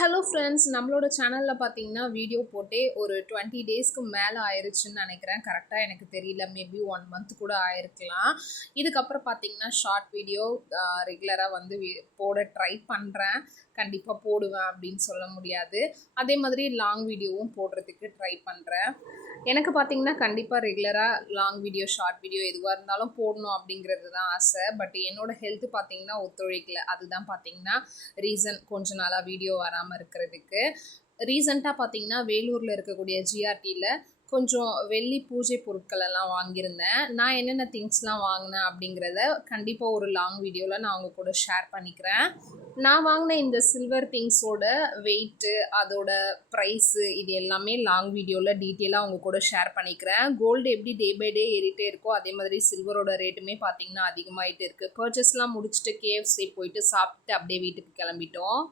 Hello friends, நம்மளோட சேனலில் பார்த்தீங்கன்னா வீடியோ போட்டே ஒரு 20 டேஸ்க்கு மேலே ஆயிடுச்சுன்னு நினைக்கிறேன். கரெக்டாக எனக்கு தெரியல, மேபி 1 மந்த் கூட ஆயிருக்கலாம். இதுக்கப்புறம் பார்த்தீங்கன்னா ஷார்ட் வீடியோ ரெகுலராக வந்து போட ட்ரை பண்ணுறேன். கண்டிப்பாக போடுவேன் அப்படின்னு சொல்ல முடியாது. அதே மாதிரி லாங் வீடியோவும் போடுறதுக்கு ட்ரை பண்ணுறேன். எனக்கு பார்த்தீங்கன்னா கண்டிப்பாக ரெகுலராக லாங் வீடியோ, ஷார்ட் வீடியோ எதுவாக இருந்தாலும் போடணும் அப்படிங்கிறது தான் ஆசை. பட் என்னோட ஹெல்த் பார்த்தீங்கன்னா ஒத்துழைக்கல. அதுதான் பார்த்தீங்கன்னா ரீசன் கொஞ்ச நாளாக வீடியோ வராமல் இருக்கிறதுக்கு. ரீசெண்டாக பார்த்தீங்கன்னா வேலூரில் இருக்கக்கூடிய ஜிஆர்டியில் கொஞ்சம் வெள்ளி பூஜை பொருட்கள் எல்லாம் வாங்கியிருந்தேன். நான் என்னென்ன திங்ஸ்லாம் வாங்கினேன் அப்படிங்கிறத கண்டிப்பாக ஒரு லாங் வீடியோவில் நான் அவங்க கூட ஷேர் பண்ணிக்கிறேன். நான் வாங்கின இந்த சில்வர் திங்ஸோட வெயிட்டு, அதோட ப்ரைஸு, இது எல்லாமே லாங் வீடியோவில் டீட்டெயிலாக அவங்க கூட ஷேர் பண்ணிக்கிறேன். கோல்டு எப்படி டே பை டே ஏறிட்டே இருக்கோ அதே மாதிரி சில்வரோட ரேட்டுமே பார்த்தீங்கன்னா அதிகமாகிட்டு இருக்குது. பர்ச்சேஸ்லாம் முடிச்சுட்டு KFC போயிட்டு சாப்பிட்டு அப்படியே வீட்டுக்கு கிளம்பிட்டோம்.